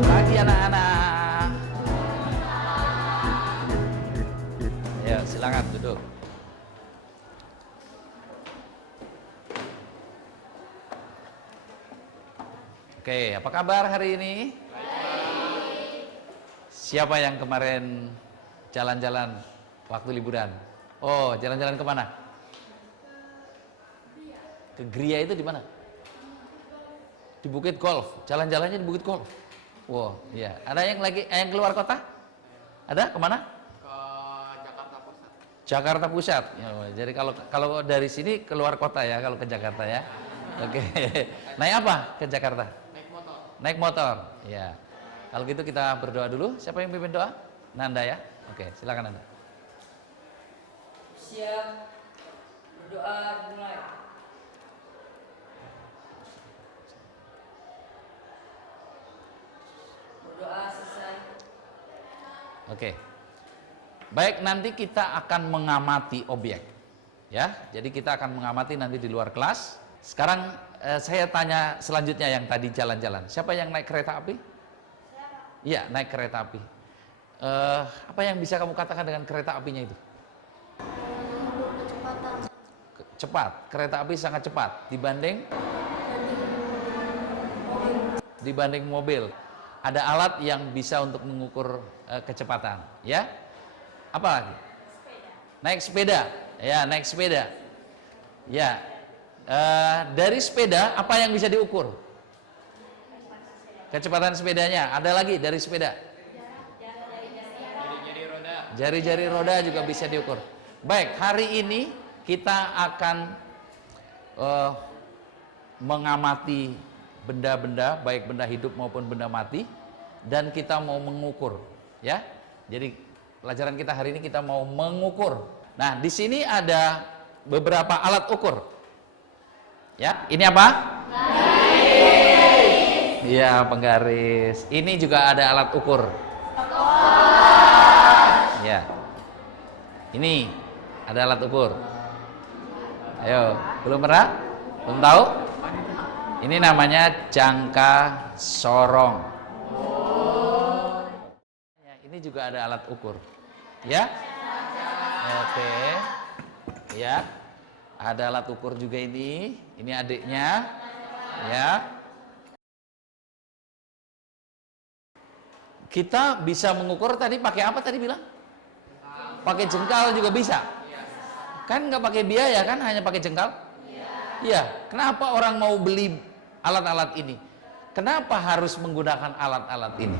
Selamat pagi anak-anak. Ayo silakan duduk. Oke, apa kabar hari ini? Siapa yang kemarin jalan-jalan waktu liburan? Oh, jalan-jalan kemana? Ke Gria itu di mana? Di Bukit Golf. Jalan-jalannya di Bukit Golf. Wow, iya. Ada yang lagi yang keluar kota? Ada kemana? Ke Jakarta Pusat. Jakarta Pusat. Ya, jadi kalau dari sini keluar kota ya kalau ke Jakarta ya. Oke. Naik apa ke Jakarta? Naik motor. Naik motor. Ya. Kalau gitu kita berdoa dulu. Siapa yang pimpin doa? Nanda ya. Oke, silakan Nanda. Siap. Berdoa dimulai. Berdoa selesai. Oke. Baik, nanti kita akan mengamati objek. Ya. Jadi kita akan mengamati nanti di luar kelas. Sekarang saya tanya selanjutnya yang tadi jalan-jalan. Siapa yang naik kereta api? Iya, naik kereta api. Apa yang bisa kamu katakan dengan kereta apinya itu? Cepat. Kereta api sangat cepat dibanding mobil. Ada alat yang bisa untuk mengukur kecepatan, ya. Apa lagi? Naik sepeda. Ya, naik sepeda. Ya. Dari sepeda apa yang bisa diukur? Kecepatan sepedanya. Ada lagi dari sepeda? Jari-jari roda. Jari-jari roda juga bisa diukur. Baik, hari ini kita akan mengamati benda-benda, baik benda hidup maupun benda mati, dan kita mau mengukur, ya. Jadi pelajaran kita hari ini kita mau mengukur. Nah, di sini ada beberapa alat ukur. Ya, ini apa? Iya, penggaris. Ini juga ada alat ukur. Ya. Ini ada alat ukur. Ayo, belum pernah? Belum tahu? Ini namanya jangka sorong. Ya, ini juga ada alat ukur. Ya? Oke. Ya. Ada alat ukur juga ini. Ini adiknya. Ya. Kita bisa mengukur tadi pakai apa tadi bilang? Pakai jengkal juga bisa. Kan nggak pakai biaya kan, hanya pakai jengkal? Iya. Kenapa orang mau beli alat-alat ini? Kenapa harus menggunakan alat-alat ini?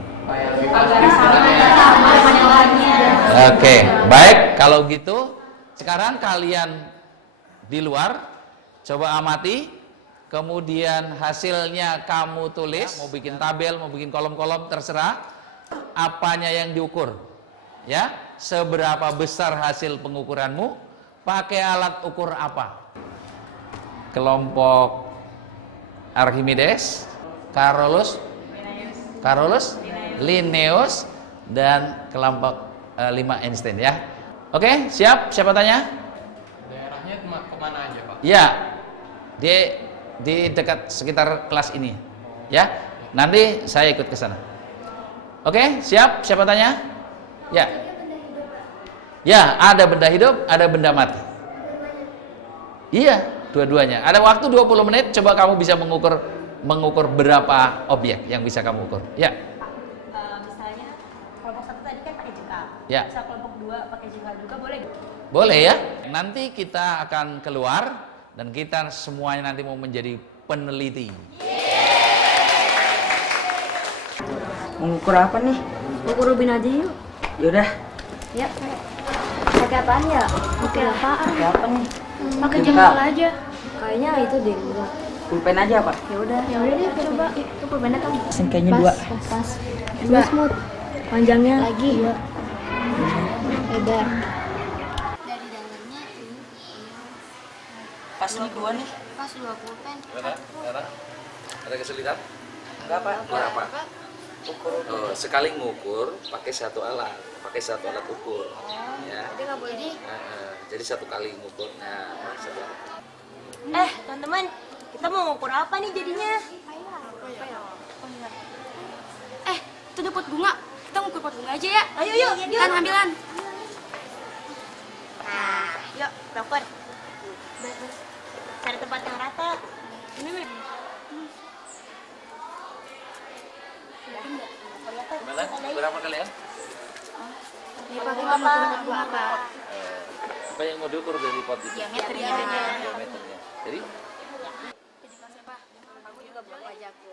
Oke, baik. Kalau gitu, sekarang kalian di luar coba amati, kemudian hasilnya kamu tulis. Mau bikin tabel, mau bikin kolom-kolom, terserah. Apanya yang diukur? Ya, seberapa besar hasil pengukuranmu? Pakai alat ukur apa? Kelompok Archimedes, Carolus, Linnaeus, dan kelompok 5 Einstein ya. Oke, siap? Siapa tanya? Daerahnya kemana aja, Pak? Ya, di dekat sekitar kelas ini. Ya, nanti saya ikut ke sana. Oke, siap? Siapa tanya? Ya. Ya, ada benda hidup, ada benda mati. Iya, dua-duanya. Ada waktu 20 menit, coba kamu bisa mengukur berapa objek yang bisa kamu ukur. Ya. Misalnya kelompok 1 tadi kan pakai jengkal. Ya. Bisa kelompok 2 pakai jengkal juga boleh? Boleh ya. Nanti kita akan keluar dan kita semuanya nanti mau menjadi peneliti. Mengukur apa nih? Ukur ubin aja yuk. Yaudah. Ya. Pakai apaan ya? Pakai apaan? Pakai apa nih? Pakai Jengkal. jengkal aja. Kayaknya itu deh. Pulpen aja apa? Ya udah deh coba. Itu pulpennya kan. Kayaknya dua. Pas. Dua smooth. Panjangnya lagi. Dua. Lebar. Dari dalamnya ini Pas nih dua nih. pas 2 pulpen. Ada kesulitan? Berapa? Berapa? Ukur. Oh, sekali ngukur pakai satu alat ukur. Ya. Jadi nggak boleh di. Jadi satu kali ngukur. Nah, satu alat. Teman-teman, kita mau ngukur apa nih jadinya? Itu ada pot bunga. Kita ngukur pot bunga aja ya. Ayo, yuk. Kan ambilan. Nah, yuk, ukur. Cari tempat yang rata. Ini Gimana? Berapa kalian? Ini pakai bunga apa? Apa yang mau diukur dari pot itu? Diameternya. Diameternya. Jadi Aku juga belum pajakku.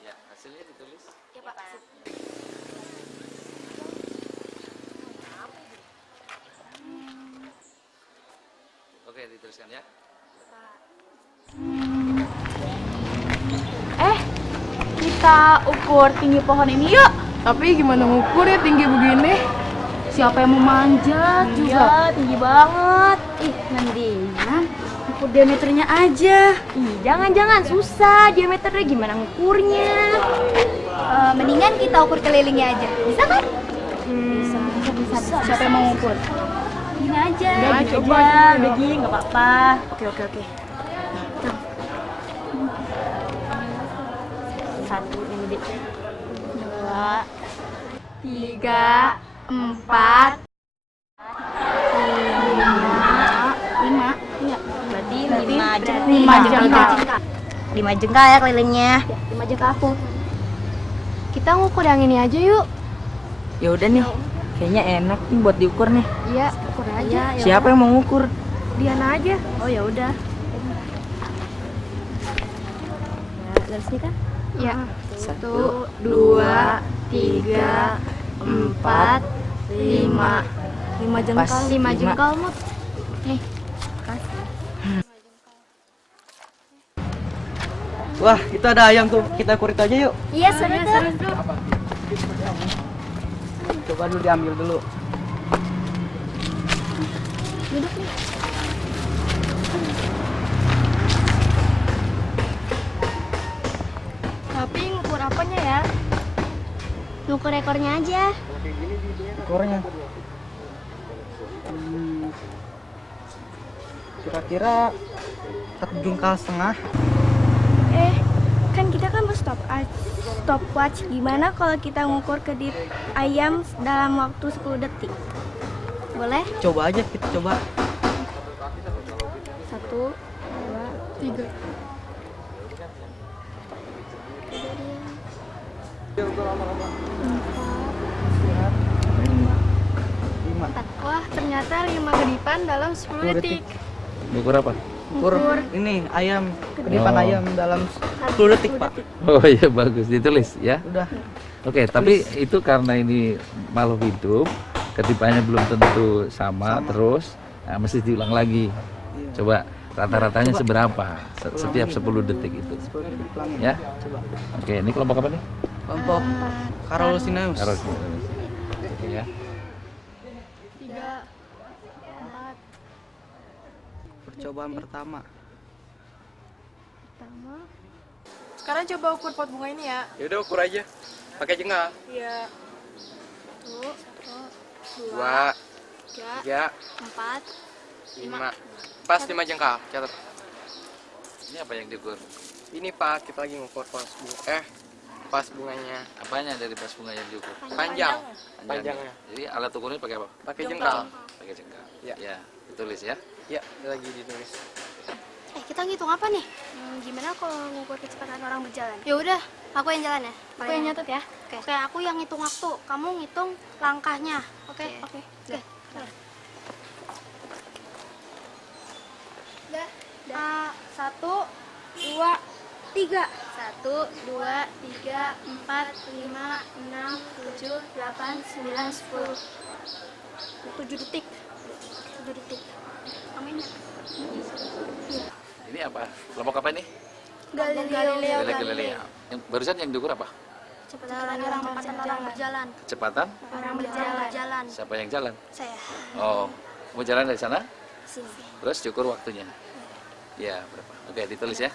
ya hasilnya ditulis. Ya Pak. Oke, dituliskan ya. Kita ukur tinggi pohon ini yuk. Tapi gimana ngukur ya tinggi begini? Siapa yang mau manjat juga? Iya, tinggi banget. Ih, mendingan ukur diameternya aja. Ih, jangan-jangan susah diameternya, gimana ngukurnya? Mendingan kita ukur kelilingnya aja. Bisa kan? Bisa. Siapa yang mau ngukur? Gini aja. Udah coba udah gini nggak apa-apa. Oke. Satu ini deh. 2, 3, 4, 5. Iya. Berarti Lima jengkal. 5 jengkal ya kelilingnya. 5 jengkal aku. Kita ngukur yang ini aja yuk. Ya udah nih. Kayaknya enak nih buat diukur nih. Iya, ukur aja. Siapa yang mau ngukur? Diana aja. Oh ya udah. Ya, garis ini kan? Ya. 1, 2, 3, 4, 5. 5 jengkal. Pas, 5 lima. jengkal, Mut. Nih. Wah, itu ada ayam tuh. Kita ukur itu aja yuk. Iya, seru tuh. Coba dulu diambil dulu. Tapi ngukur apanya ya? Ngukur ekornya aja. Ukurnya. Kira-kira 1 jengkal setengah. Kan kita kan mau stopwatch. Gimana kalau kita ngukur kedip ayam dalam waktu 10 detik? Boleh? Coba aja, kita coba. 1, 2, 3. Lima. Wah, ternyata 5 kedipan dalam 10 detik. Ukur apa? Ukur ini ayam, kedipan Oh. ayam dalam 10 detik, Pak. Oh iya, bagus, ditulis ya. Udah. Oke, tapi itu karena ini makhluk hidup, ketipannya belum tentu sama. Terus mesti diulang lagi. Coba rata-ratanya Coba. seberapa setiap 10 detik itu. 10 detik ulangi. Ya. Coba. Oke, ini kelompok apa nih? Kelompok Carolus. Harus ya. 3, 4. Percobaan pertama. Sekarang coba ukur pot bunga ini ya. Ya udah ukur aja. Pakai jengkal. Iya. 2, 3, 4. 5. Pas 5 jengkal. Catat. Ini apa yang diukur? Ini Pak, kita lagi ngukur pas bunganya. Apanya dari pas bunga yang diukur? Panjang. Panjangnya. Jadi alat ukurnya pakai apa? Pakai jengkal. Pakai jengkal. Ya. Ya, ditulis ya. Ya, lagi ditulis. Kita ngitung apa nih? Gimana kalau ngukur kecepatan orang berjalan? Ya udah, aku yang jalan ya. Aku yang nyatet ya. Oke, aku yang ngitung waktu. Kamu ngitung langkahnya. Oke. 1, 2, 3. 1, 2, 3, 4, 5, 6, 7, 8, 9, 10. 7 detik. 7 detik. Amin. Ini apa? Kelompok apa ini? Galileo. Galilea. Yang barusan yang diukur apa? Kecepatan orang berjalan. Kecepatan? Orang berjalan. Siapa yang jalan? Saya. Oh, mau jalan dari sana? Sini. Terus diukur waktunya. Ya, berapa? Oke, ditulis ya.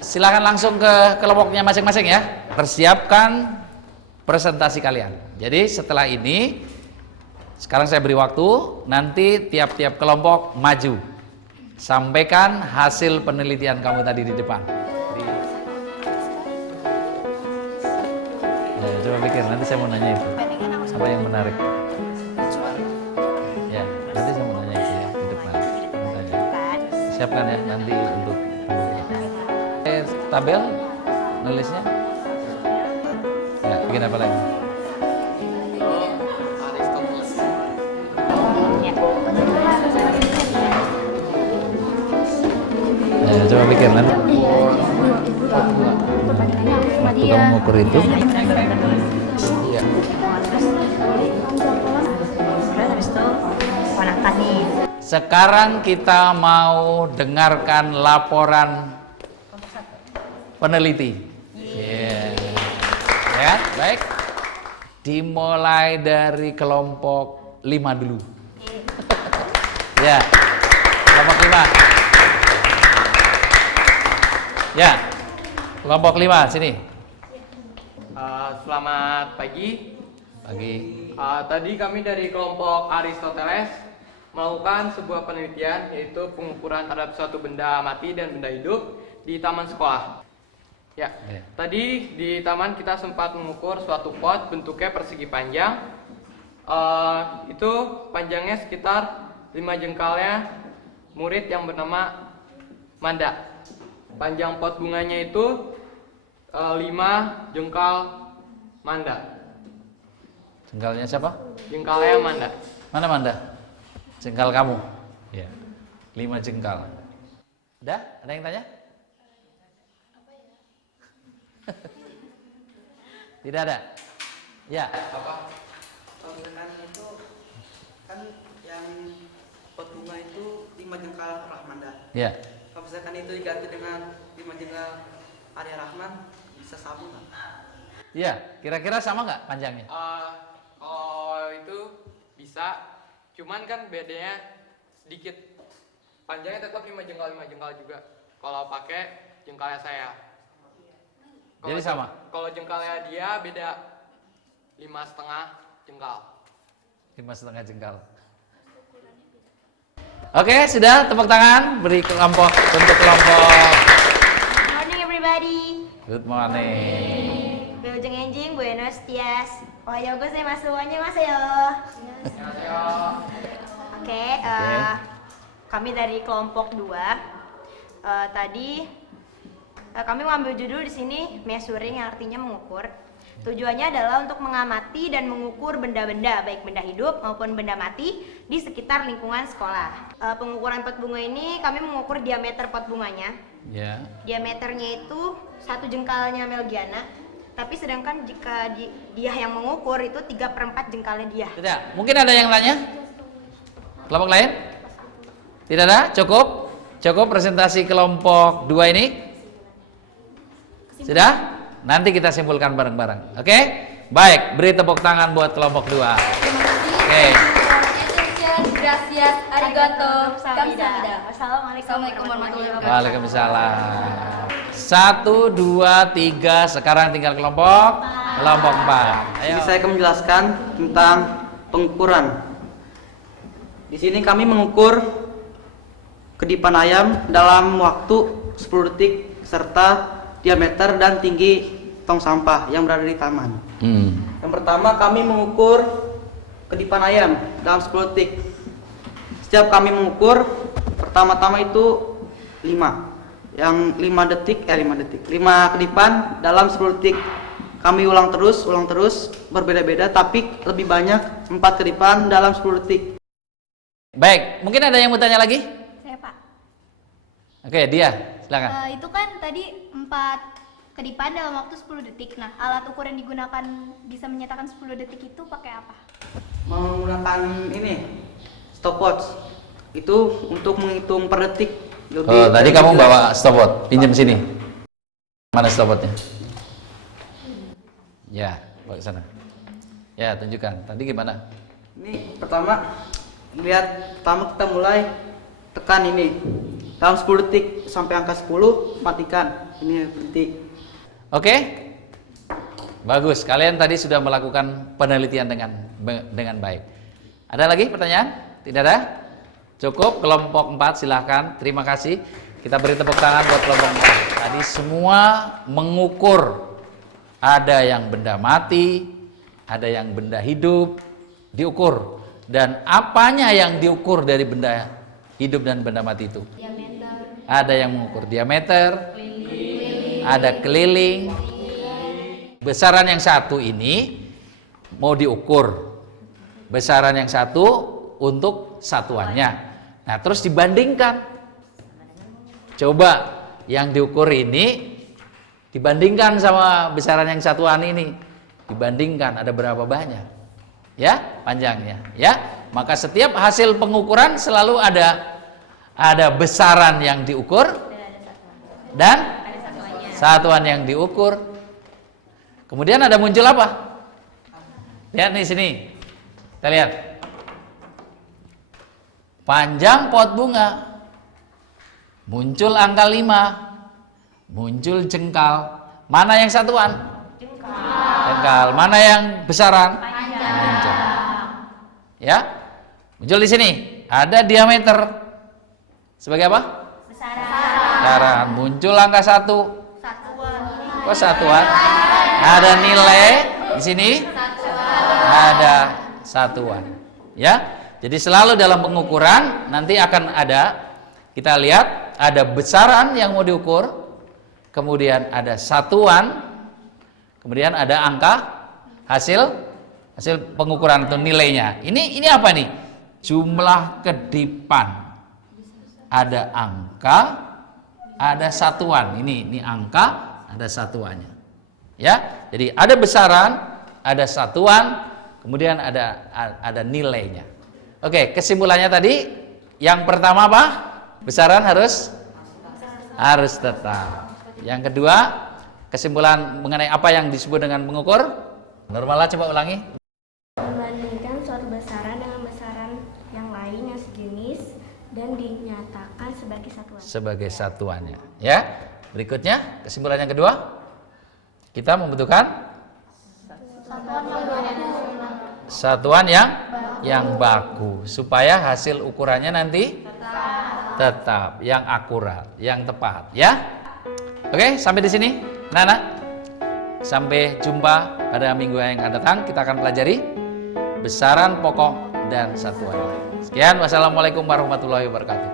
Silakan langsung ke kelompoknya masing-masing ya. Persiapkan presentasi kalian. Jadi setelah ini, sekarang saya beri waktu, nanti tiap-tiap kelompok maju. sampaikan hasil penelitian kamu tadi di depan. Ya, coba pikir, nanti saya mau nanya itu. Apa yang menarik? Ya, nanti saya mau nanya itu ya di depan. Tanya. Siapkan ya nanti untuk tabel nulisnya. Ya, bikin apa lagi? Aristoteles. Ya, coba pikir nanti. Waktu kamu mengukur itu. Ya. Sekarang kita mau dengarkan laporan peneliti. Ya, baik. Dimulai dari kelompok 5 dulu. Ya, kelompok 5. Ya, kelompok 5 sini. Selamat pagi. Pagi. Tadi kami dari kelompok Aristoteles melakukan sebuah penelitian, yaitu pengukuran terhadap suatu benda mati dan benda hidup di taman sekolah. Ya, tadi di taman kita sempat mengukur suatu pot bentuknya persegi panjang. Itu panjangnya sekitar 5 jengkalnya murid yang bernama Manda. Panjang pot bunganya itu 5 jengkal Manda. Jengkalnya siapa? Jengkalnya Manda. Mana Manda? Jengkal kamu. Ya. 5 jengkal. Udah? Ada yang tanya? Tidak ada. Ya. Kalau misalkan itu kan yang pot bunga itu 5 jengkal Rahmanda. Ya. Kalau misalkan itu diganti dengan 5 jengkal Arya Rahman, bisa sama nggak? Iya. Kira-kira sama nggak panjangnya? Kalau itu bisa, cuman kan bedanya sedikit. Panjangnya tetap 5 jengkal juga. Kalau pakai jengkalnya saya. Jadi sama? Kalau jengkalnya dia beda 5,5 jengkal. 5,5 jengkal. Oke, sudah, tepuk tangan. Beri kelompok, bentuk kelompok. Good morning everybody. Good morning. Beujeng enjing, buenos dias. Ohayo gozaimasu, annyeonghaseyo. Oke, kami dari kelompok 2. Tadi kami mengambil judul di sini measuring, yang artinya mengukur. Tujuannya adalah untuk mengamati dan mengukur benda-benda, baik benda hidup maupun benda mati di sekitar lingkungan sekolah. Pengukuran pot bunga ini kami mengukur diameter pot bunganya. Ya. Diameternya itu 1 jengkalnya Melgiana. Tapi sedangkan jika dia yang mengukur itu 3/4 jengkalnya dia. Tidak. Mungkin ada yang tanya? Kelompok lain? Tidak ada? Cukup? Cukup presentasi kelompok 2 ini? Sudah? Nanti kita simpulkan bareng-bareng. Oke? Baik, beri tepuk tangan buat kelompok 2. Oke. Gracias, arigato, kamsahamnida. Assalamualaikum warahmatullahi wabarakatuh. Waalaikumsalam. 1, 2, 3. Sekarang tinggal kelompok 4. Ayo. Jadi saya akan menjelaskan tentang pengukuran. Di sini kami mengukur kedipan ayam dalam waktu 10 detik serta diameter dan tinggi tong sampah yang berada di taman. Yang pertama kami mengukur kedipan ayam dalam 10 detik. Setiap kami mengukur, pertama-tama itu 5. Yang 5 kedipan dalam 10 detik. Kami ulang terus, berbeda-beda, tapi lebih banyak 4 kedipan dalam 10 detik. Baik, mungkin ada yang mau tanya lagi? Saya Pak. Oke, dia, silakan. Itu kan tadi 4 kedipan dalam waktu 10 detik. Nah, alat ukur yang digunakan bisa menyatakan 10 detik itu pakai apa? Menggunakan ini stopwatch. Itu untuk menghitung per detik. Tadi kamu bawa stopwatch, pinjam sini. Mana stopwatchnya? Ya, bawa ke sana. Ya, tunjukkan. Tadi gimana? Ini pertama kita mulai tekan ini. Dalam 10 detik sampai angka 10 matikan. Ini berhenti. Oke. Bagus. Kalian tadi sudah melakukan penelitian dengan baik. Ada lagi pertanyaan? Tidak ada? Cukup kelompok 4 silahkan. Terima kasih. Kita beri tepuk tangan buat kelompok 4. Tadi semua mengukur. Ada yang benda mati, ada yang benda hidup, diukur. Dan apanya yang diukur dari benda hidup dan benda mati itu? Diameter. Ada yang mengukur diameter, ada keliling. Besaran yang satu ini mau diukur. Besaran yang satu untuk satuannya. Nah, terus dibandingkan. Coba yang diukur ini dibandingkan sama besaran yang satuan ini. Dibandingkan ada berapa banyak? Ya, panjangnya, ya. Maka setiap hasil pengukuran selalu ada besaran yang diukur dan satuan yang diukur. Kemudian ada muncul apa? Lihat nih sini. Kita lihat. Panjang pot bunga. Muncul angka 5. Muncul jengkal. Mana yang satuan? Jengkal. Mana yang besaran? Panjang. Ya. Muncul di sini. Ada diameter. Sebagai apa? Besaran. Muncul angka 1. Kok satuan? Ada nilai di sini. Ada satuan. Ya. Jadi selalu dalam pengukuran nanti akan ada, kita lihat ada besaran yang mau diukur. Kemudian ada satuan, kemudian ada angka hasil pengukuran atau nilainya. Ini apa nih? Jumlah kedipan. Ada angka, ada satuan. Ini angka, ada satuannya. Ya, jadi ada besaran, ada satuan, kemudian ada nilainya. Oke, kesimpulannya tadi yang pertama apa? Besaran harus tetap. Yang kedua, kesimpulan mengenai apa yang disebut dengan mengukur. Normalnya coba ulangi. Membandingkan suatu besaran dengan besaran yang lain yang sejenis dan dinyatakan sebagai satuan. Sebagai satuannya. Ya. Berikutnya, kesimpulan yang kedua. Kita membutuhkan satuan yang baku supaya hasil ukurannya nanti tetap yang akurat, yang tepat, ya. Oke, sampai di sini, Nana. Sampai jumpa pada minggu yang akan datang. Kita akan pelajari besaran pokok dan satuan. Sekian, wassalamualaikum warahmatullahi wabarakatuh.